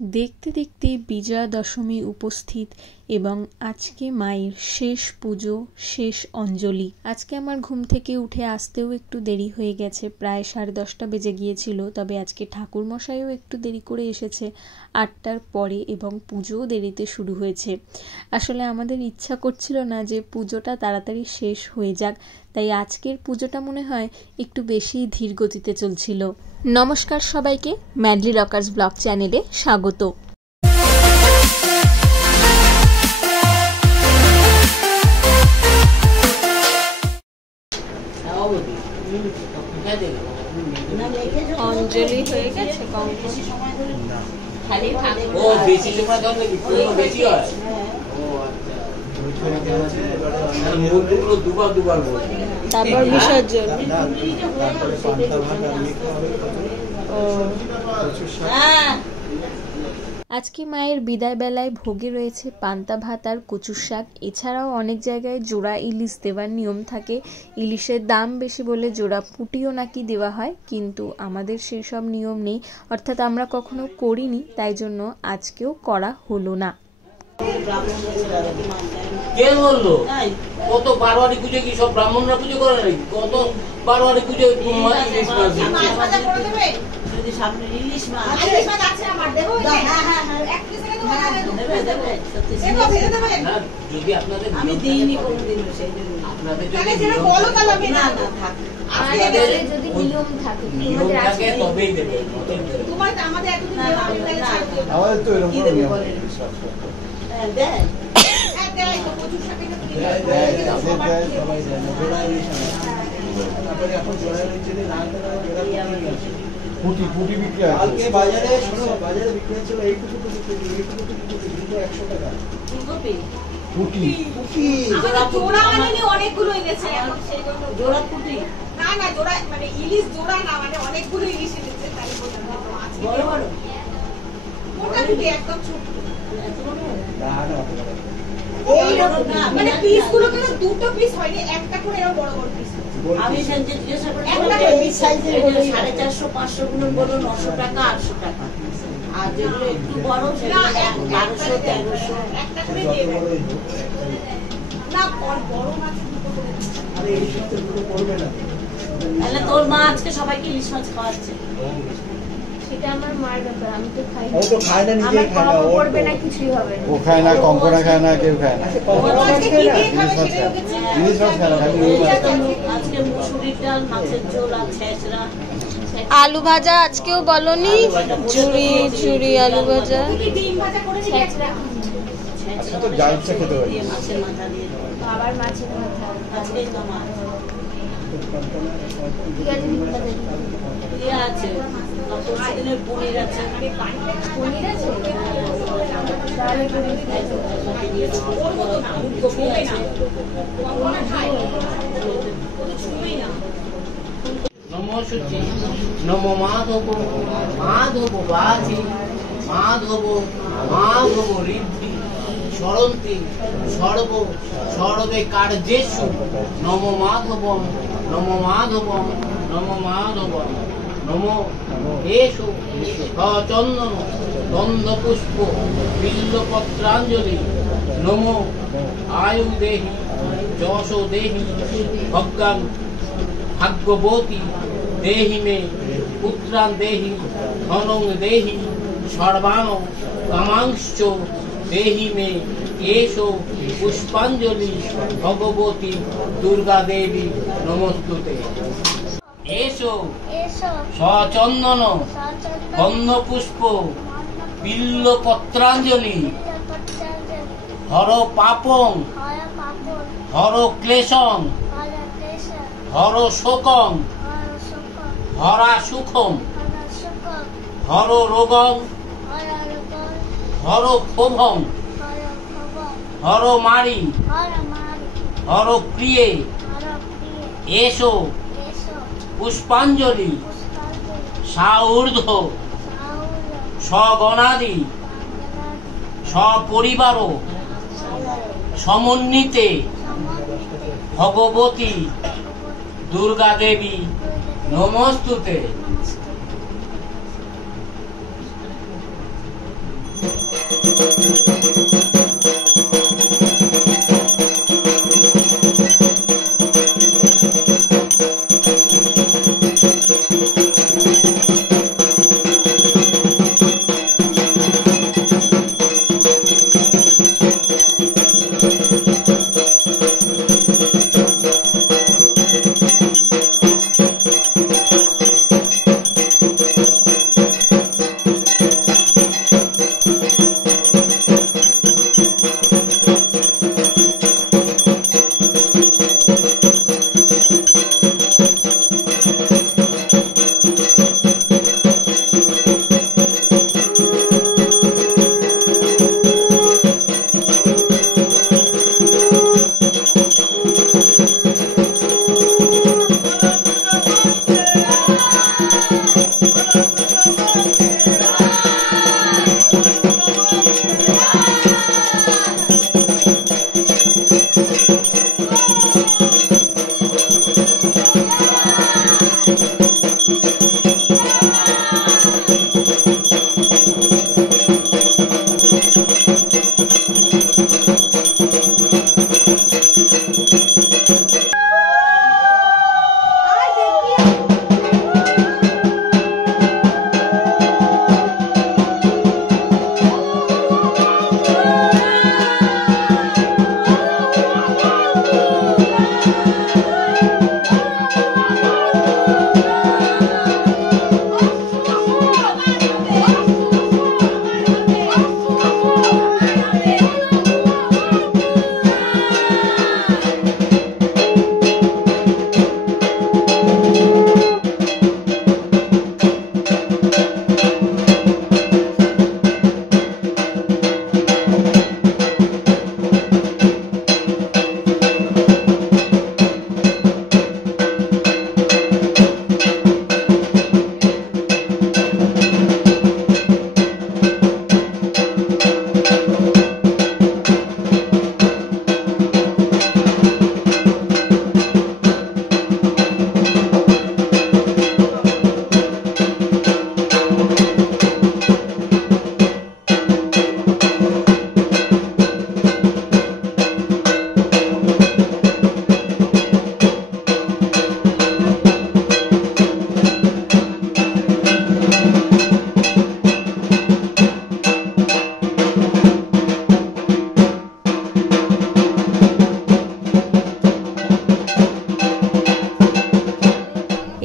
দেখতে দেখতে বিজয়া দশমী উপস্থিত এবং আজকে মায়ের শেষ পুজো, শেষ অঞ্জলি। আজকে আমার ঘুম থেকে উঠে আসতেও একটু দেরি হয়ে গেছে, প্রায় 10:30 বেজে গিয়েছিল। তবে আজকে ঠাকুরমশাইও একটু দেরি করে এসেছে, 8টার পরে, এবং পুজোও দেরিতে শুরু হয়েছে। আসলে আমাদের ইচ্ছা করছিল না যে পুজোটা তাড়াতাড়ি শেষ হয়ে যাক, তাই আজকের পুজোটা মনে হয় একটু বেশি ধীর গতিতে চলছিল। নমস্কার সবাইকে, ম্যাডলি রকার্স ব্লগ চ্যানেলে স্বাগত। অঞ্জলি হয়ে গেছে, তারপর বিসর্জন। আজকে মায়ের বিদায় বেলায় ভোগে রয়েছে পান্তা ভাত আর কচুর শাক। এছাড়াও অনেক জায়গায় জোড়া ইলিশ দেওয়ার নিয়ম থাকে। ইলিশের দাম বেশি বলে জোড়া পুটিও নাকি দেওয়া হয়, কিন্তু আমাদের সেই সব নিয়ম নেই, অর্থাৎ আমরা কখনো করিনি, তাই জন্য আজকেও করা হলো না। কে বললো? কত বারোয়ারি পুজো কি সব ব্রাহ্মণরা পুজো করে নাকি? কত বারোয়ারি পুজো যদি আপনাদের আমি দিইনি কোনোদিন, আপনাদের যদি নিয়ম থাকে তবেই দেবে। আমাদের তো বাজারে বিক্রি হচ্ছিল এইটুকু 100 টাকা অনেকগুলো এনেছে জোড়া পুটি, না না জোড়া মানে ইলিশ জোড়া না, মানে অনেকগুলো ইলিশ এনেছে, তাই বড় বড় মোটা পুটি একদম ছোট। মানে পিসগুলো কিন্তু দুটো পিস হয়নি, একটা করে এরকম বড় বড় পিস। আমি সেনজে জিজ্ঞাসা করি একটা পিস সাইজের বলে 450 500 গুলো বলো 900 টাকা 800 টাকা, আর যেগুলো একটু বড় সেগুলো 1200 1300 একটা করে দিয়ে দেন না। বড় মাছ দুটো করে, আরে এই সপ্তাহে পড়বে না। তাহলে তোর মা আজকে সবাইকে ইলিশ মাছ খাওয়াচ্ছে। সেটা আমার মার ব্যাপার, আমি তো খাই ও তো খায় না, নিজেই খায় না, ও করবে না, কিছুই হবে না। ও খায় না, কঙ্কনা খায় না, কেউ খায় না। আজকে মুসুরির ডাল, মাছের ঝোল আর ছেঁচড়া। আলু ভাজা আজকেও বলনি, চুরি চুরি আলু ভাজা, ডিম ভাজা করে ছেঁচড়া তো যা ইচ্ছা খেতে পারি। মাছের মাথা দিয়ে আবার মাছের মাথা আজকেই তো মাছ আছে, দিনের পনির আছে, পনির আছে, নমঃশুচি নম মাধব মাধব বাজি মাধব মাধব ঋদ্ধি স্মরন্তি সর্ব সর্বে কার্যেষু নম মাধবম নম মাধবম নম মাধবম নম এষু সচন্দন গন্ধপুষ্প বিল্বপত্রাঞ্জলি নম আয়ু দেহি যশ দেহি ভগ্গাং ভাগ্যবতী দেহি মে পুত্রান দেহি ধনং দেহি সর্বাণ কামাংশ্চ দেহি মে এষো পুষ্পাঞ্জলি ভগবতী দুর্গা দেবী নমস্তুতে। এষো সচন্দন গন্ধপুষ্প বিল্বপত্রাঞ্জলি হর পাপং হর ক্লেশং হর শোকং হরা সুখম হর রোগং হর ক্ষোভং হর মারি হর প্রিয়ে এসো পুষ্পাঞ্জলি সাঊর্ধ্ব সগণাদি সপরিবার সমন্বিতে ভগবতী দুর্গা দেবী নমস্তুতে।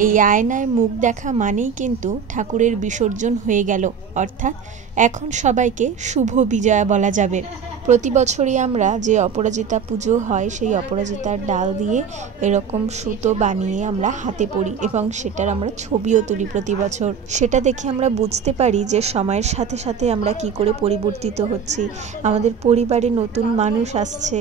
এই আয়নায় মুখ দেখা মানেই কিন্তু ঠাকুরের বিসর্জন হয়ে গেল, অর্থাৎ এখন সবাইকে শুভ বিজয়া বলা যাবে। প্রতি বছরই আমরা যে অপরাজিতা পুজো হয় সেই অপরাজিতার ডাল দিয়ে এরকম সুতো বানিয়ে আমরা হাতে পরি এবং সেটার আমরা ছবিও তুলি প্রতি বছর। সেটা দেখে আমরা বুঝতে পারি যে সময়ের সাথে সাথে আমরা কি করে পরিবর্তিত হচ্ছি, আমাদের পরিবারে নতুন মানুষ আসছে।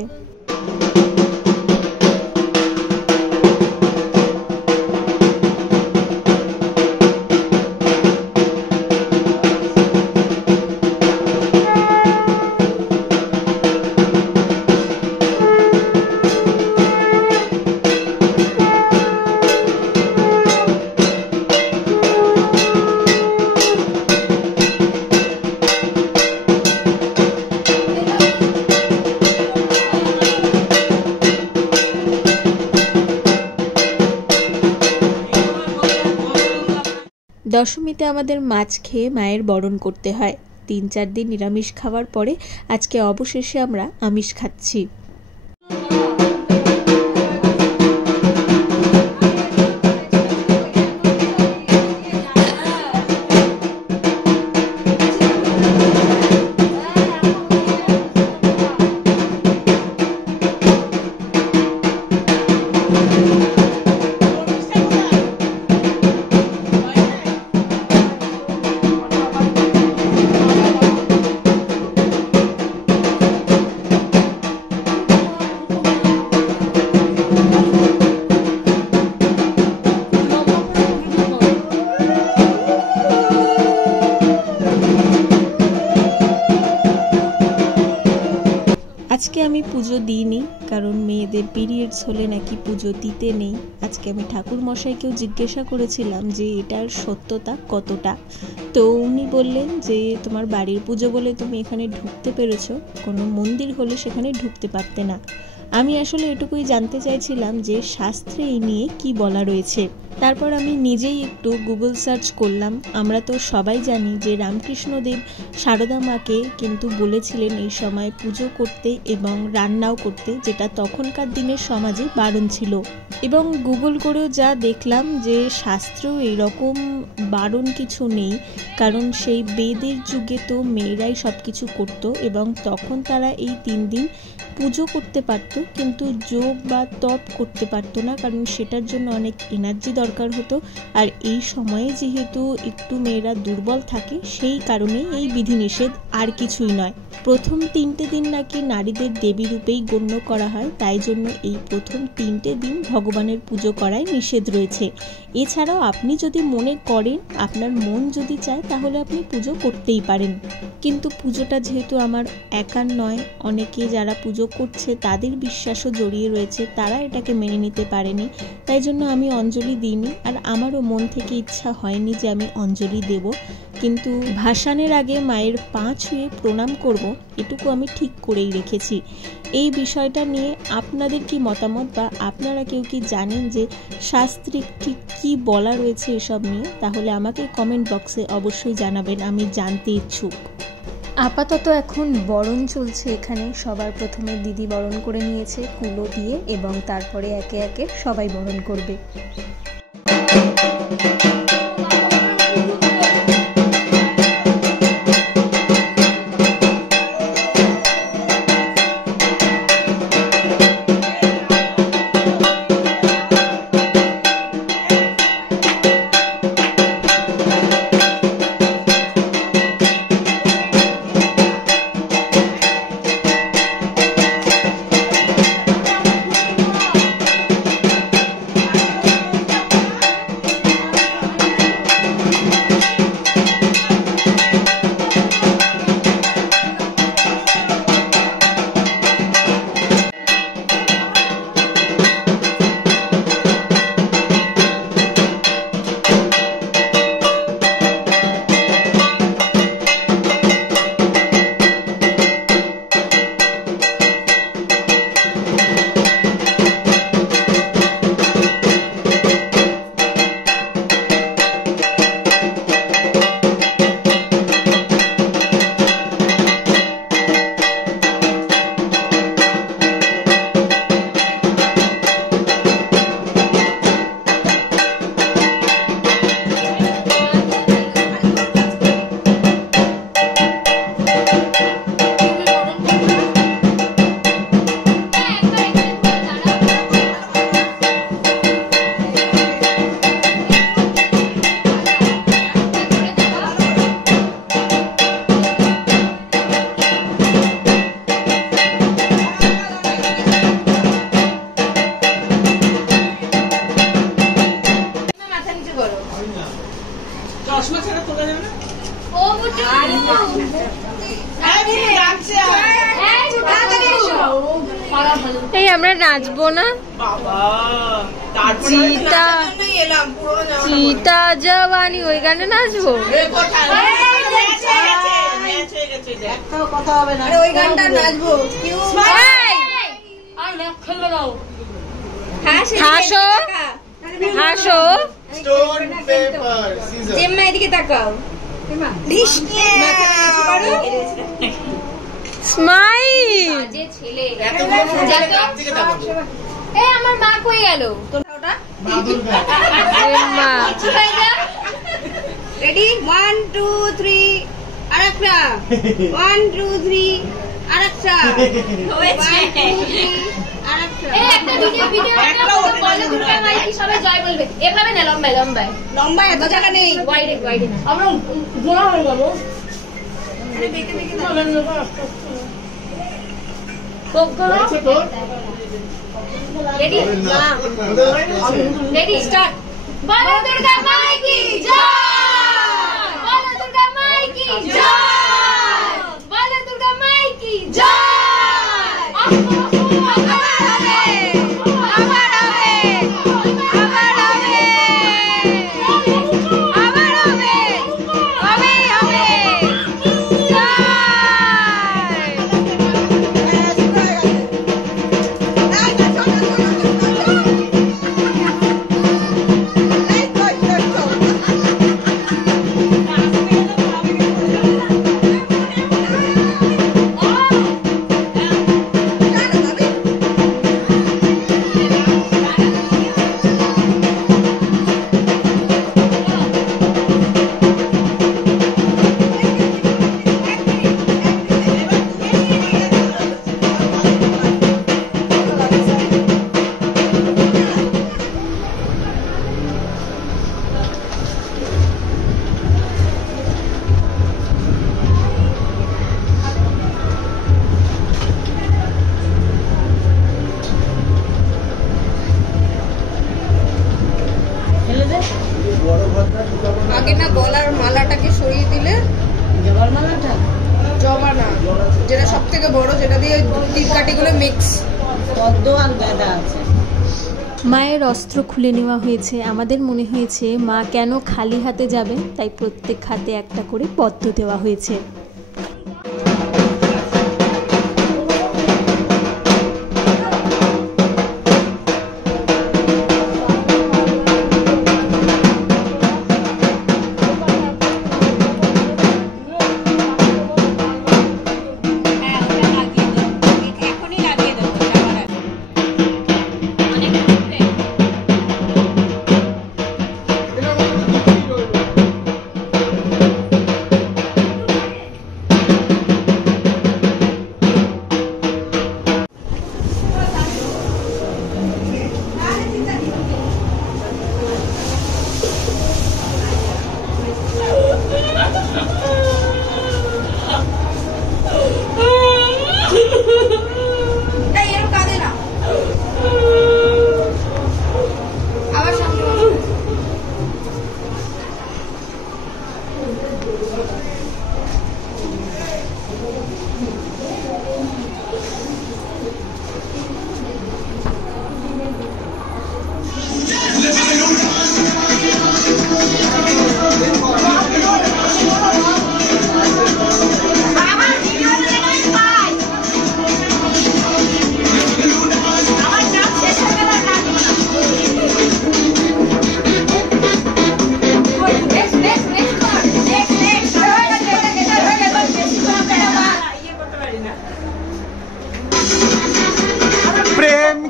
দশমীতে আমাদের মাছ খেয়ে মায়ের বরণ করতে হয়। ৩-৪ দিন নিরামিষ খাওয়ার পরে আজকে অবশেষে আমরা আমিষ খাচ্ছি। আমি পুজো দিইনি, কারণ মেয়েদের পিরিয়ডস হলে নাকি পুজো দিতে নেই। আজকে আমি ঠাকুর মশাইকেও জিজ্ঞাসা করেছিলাম যে এটার সত্যতা কতটা। তো উনি বললেন যে তোমার বাড়ির পুজো বলে তুমি এখানে ঢুকতে পেরেছো, কোনো মন্দির হলে সেখানে ঢুকতে পারতে না। আমি আসলে এটুকুই জানতে চাইছিলাম যে শাস্ত্রে এই নিয়ে কি বলা রয়েছে। তারপর আমি নিজেই একটু গুগল সার্চ করলাম। আমরা তো সবাই জানি যে রামকৃষ্ণদেব সারদা মাকে কিন্তু বলেছিলেন এই সময় পুজো করতে এবং রান্নাও করতে, যেটা তখনকার দিনের সমাজে বারণ ছিল। এবং গুগল করেও যা দেখলাম যে শাস্ত্রেও এইরকম বারণ কিছু নেই, কারণ সেই বেদের যুগে তো মেয়েরাই সব কিছু করতো এবং তখন তারা এই 3 দিন পুজো করতে পারতো, কিন্তু যোগ বা তপ করতে পারতো না, কারণ সেটার জন্য অনেক এনার্জি দরকার হতো। আর এই সময়ে যেহেতু একটু মেয়েরা দুর্বল থাকে, সেই কারণে এই বিধিনিষেধ, আর কিছুই নয়। প্রথম 3টে দিন নাকি নারীদের দেবী রূপেই গণ্য করা হয়, তাই জন্য এই প্রথম 3টে দিন ভগবানের পুজো করায় নিষেধ রয়েছে। এছাড়াও আপনি যদি মনে করেন, আপনার মন যদি চায়, তাহলে আপনি পুজো করতেই পারেন। কিন্তু পুজোটা যেহেতু আমার একার নয়, অনেকে যারা পুজো করছে তাদের বিশ্বাসও জড়িয়ে রয়েছে, তারা এটাকে মেনে নিতে পারেনি, তাই জন্য আমি অঞ্জলি দিইনি। আর আমারও মন থেকে ইচ্ছা হয়নি যে আমি অঞ্জলি দেব, কিন্তু ভাসানের আগে মায়ের পা ছুঁয়ে প্রণাম করব, এটুকু আমি ঠিক করেই রেখেছি। এই বিষয়টা নিয়ে আপনাদের কি মতামত, বা আপনারা কেউ কি জানেন যে শাস্ত্রে ঠিক কী বলা রয়েছে এসব নিয়ে? তাহলে আমাকে কমেন্ট বক্সে অবশ্যই জানাবেন, আমি জানতে ইচ্ছুক। আপাতত এখন বরণ চলছে এখানে। সবার প্রথমে দিদি বরণ করে নিয়েছে কুলো দিয়ে, এবং তারপরে একে একে সবাই বরণ করবে। এই আমরা নাচবো না? চিতা চিতা জওয়ানি ওই গানে নাচবো? কথা হবে না, ওই গানটা নাচবো। হাসো হাসো, জেম্মা এদিকে তাকাও। স্মাইল। আমার মা কই গেল? রেডি, 1 2 3 আরেকটা, 1 2 3 আরেকটা, হয়েছে আরেকটা। এই একটা ভিডিও বলে দুর্গা মাই কি সবাই জয় বলবে, এভাবে না, লম্বায় লম্বায় লম্বা, এত জায়গা নেই, ওয়াইডে ওয়াইডে না, আমরা গোলা হয়ে গেল। Ready ready start. বলো দুর্গা মাই কি জয়, বলো দুর্গা মাই কি জয়, বলো দুর্গা মাই কি জয়। যেটা সব থেকে বড়, যেটা দিয়ে টিপকাঠিগুলো মিক্স। পদ্ম আর গাঁদা আছে। মায়ের অস্ত্র খুলে নেওয়া হয়েছে। আমাদের মনে হয়েছে মা কেন খালি হাতে যাবেন, তাই প্রত্যেক হাতে একটা করে পদ্ম দেওয়া হয়েছে।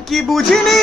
কি বুঝিনি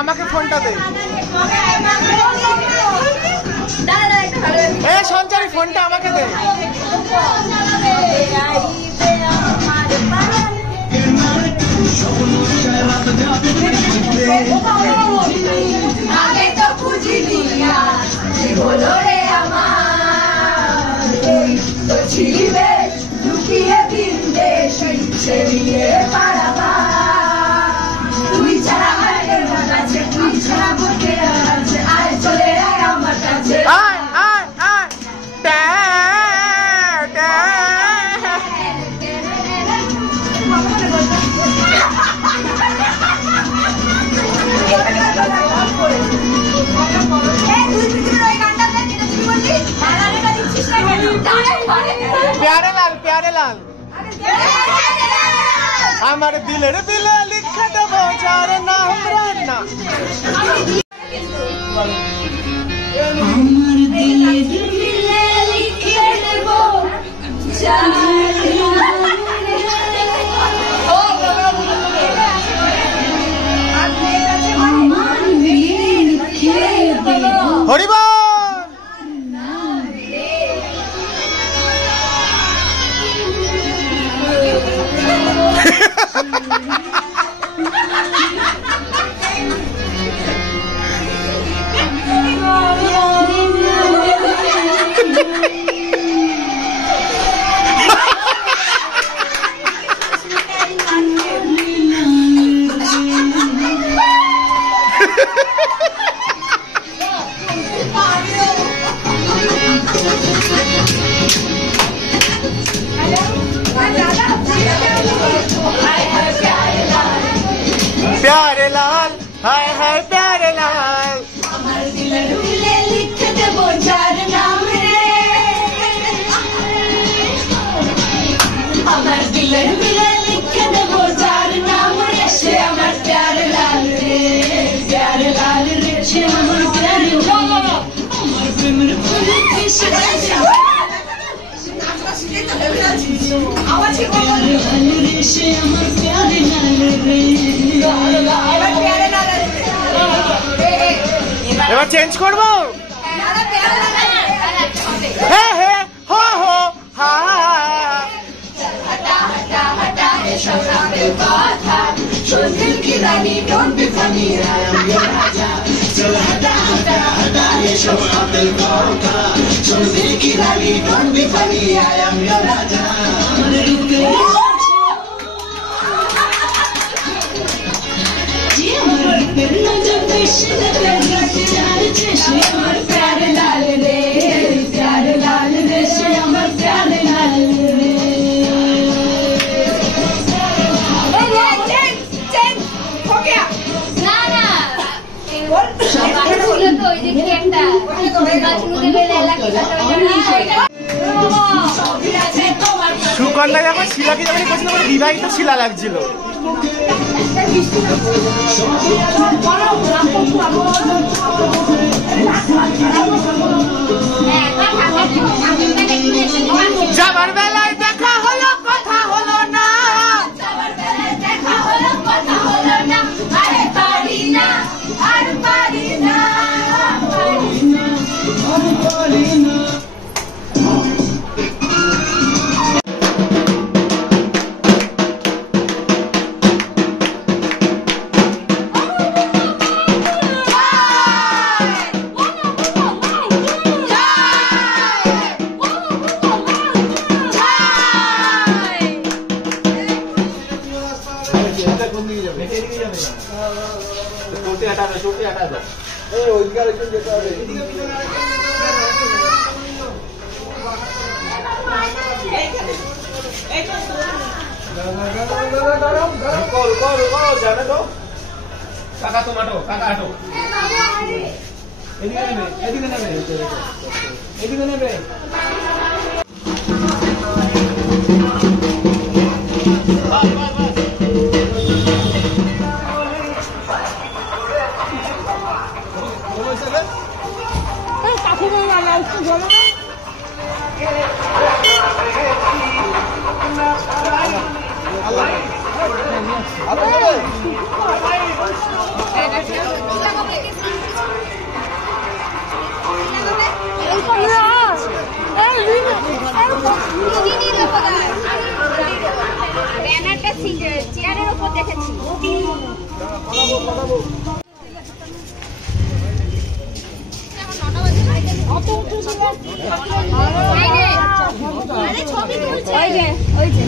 আমাকে ফোনটা দে সঞ্চারী ফোনটা আমাকে দে আগে তো বুঝিনি বলো রে আমার তো ছিলিবে লুকিয়ে বিন্দেশি সেরিয়ে পারাবা তুই ছাড়া আগে আছে তুই ছাড়া বলতে আছে আয় চলে আয় আমার কাছে प्यारे लाल प्यारे लाल हमारे दिलेर दिले लिखे देबो जार नाम राना আমার দিলে দিলে লিখে দেব হরিবা আমার দিলের মিলে লিখে দেবো যার নাম রে সে আমার প্যার লাল রে, প্যার লাল রে সে আমার প্যার লাল, আমার প্রেমের ফুলে ভেসে যাচ্ছে এবার চেঞ্জ করবো। হে হে হো হো হা আমার প্যার লাল রে, প্যার লাল রে সে আমার প্যার লাল রে। না না সবাই ছিল তো ওই দেখি একটা সুকন্যা যখন শিলাকে যখন পছন্দ করে বিবাহিত শিলা লাগছিল। যাবার বেলায় দেখা হলো কথা হলো না, যাবার বেলায় দেখা হলো কথা হলো না, আরে পারি না আর পারি না, পারি না আর পারি না। কাকা টমাটো, কাকা আটো, এদিকে নেবে, এদিকে নেবে, এদিকে নেবে। ব্যানারটা চেয়ারের উপর দেখেছি। ছবি তুলছে ওই যে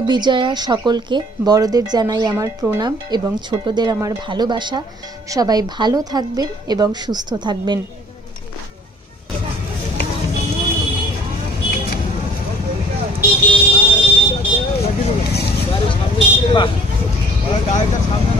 বিজয়া সকলকে। বড়দের জানাই আমার প্রণাম এবং ছোটদের আমার ভালোবাসা। সবাই ভালো থাকবেন এবং সুস্থ থাকবেন। গাড়িটা সামনে